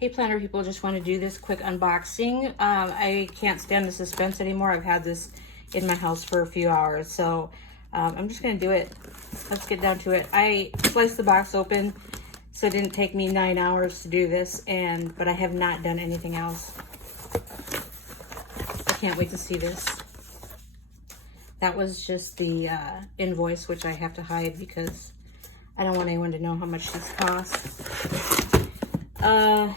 Hey planner people, just want to do this quick unboxing. I can't stand the suspense anymore. I've had this in my house for a few hours, so I'm just going to do it. Let's get down to it. I sliced the box open, so it didn't take me 9 hours to do this, but I have not done anything else. I can't wait to see this. That was just the invoice, which I have to hide because I don't want anyone to know how much these cost.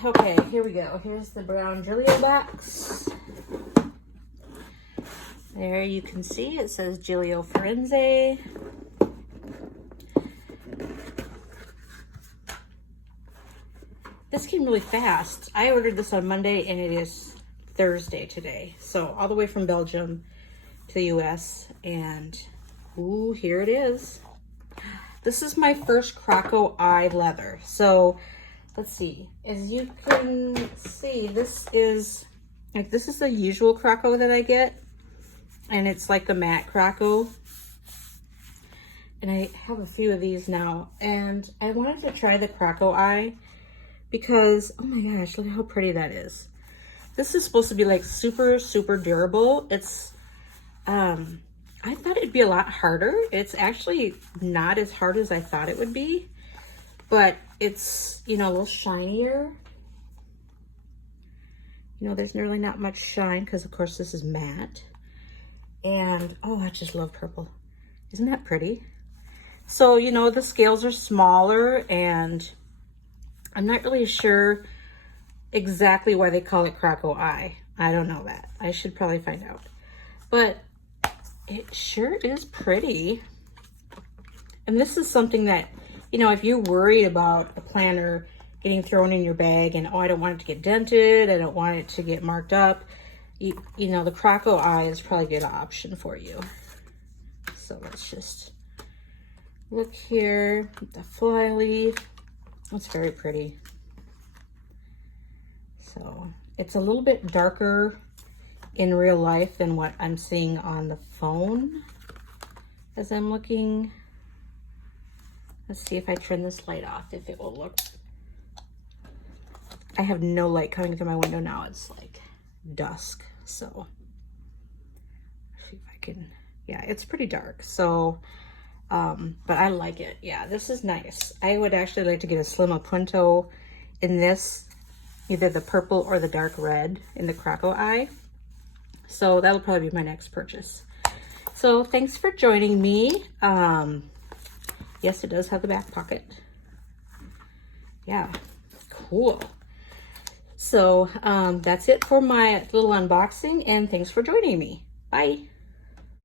Okay, here we go. Here's the brown Gillio box. There you can see it says Gillio Firenze. This came really fast. I ordered this on Monday and it is Thursday today. So all the way from Belgium to the US, and ooh, here it is. This is my first Croco eye leather. So let's see, as you can see, this is the usual Croco that I get, and it's like the matte Croco. And I have a few of these now, and I wanted to try the Croco eye because, oh my gosh, look at how pretty that is. This is supposed to be like super, super durable. It's, I thought it'd be a lot harder. It's actually not as hard as I thought it would be, but it's, you know, a little shinier. You know, there's really not much shine because, of course, this is matte. And, oh, I just love purple. Isn't that pretty? So, you know, the scales are smaller, and I'm not really sure exactly why they call it Croco eye. I don't know that. I should probably find out. But it sure is pretty. And this is something that, you know, if you're worried about a planner getting thrown in your bag and, oh, I don't want it to get dented, I don't want it to get marked up, you know, the Croco eye is probably a good option for you. So let's just look here at the fly leaf. It's very pretty. So it's a little bit darker in real life than what I'm seeing on the phone as I'm looking. Let's see if I turn this light off, if it will look. I have no light coming through my window now. It's like dusk. So see if I can, yeah, it's pretty dark. So, but I like it. Yeah, this is nice. I would actually like to get a Slim Punto in this, either the purple or the dark red in the Croco eye. So that'll probably be my next purchase. So thanks for joining me. Yes, it does have the back pocket. Yeah, cool. So that's it for my little unboxing, and thanks for joining me. Bye.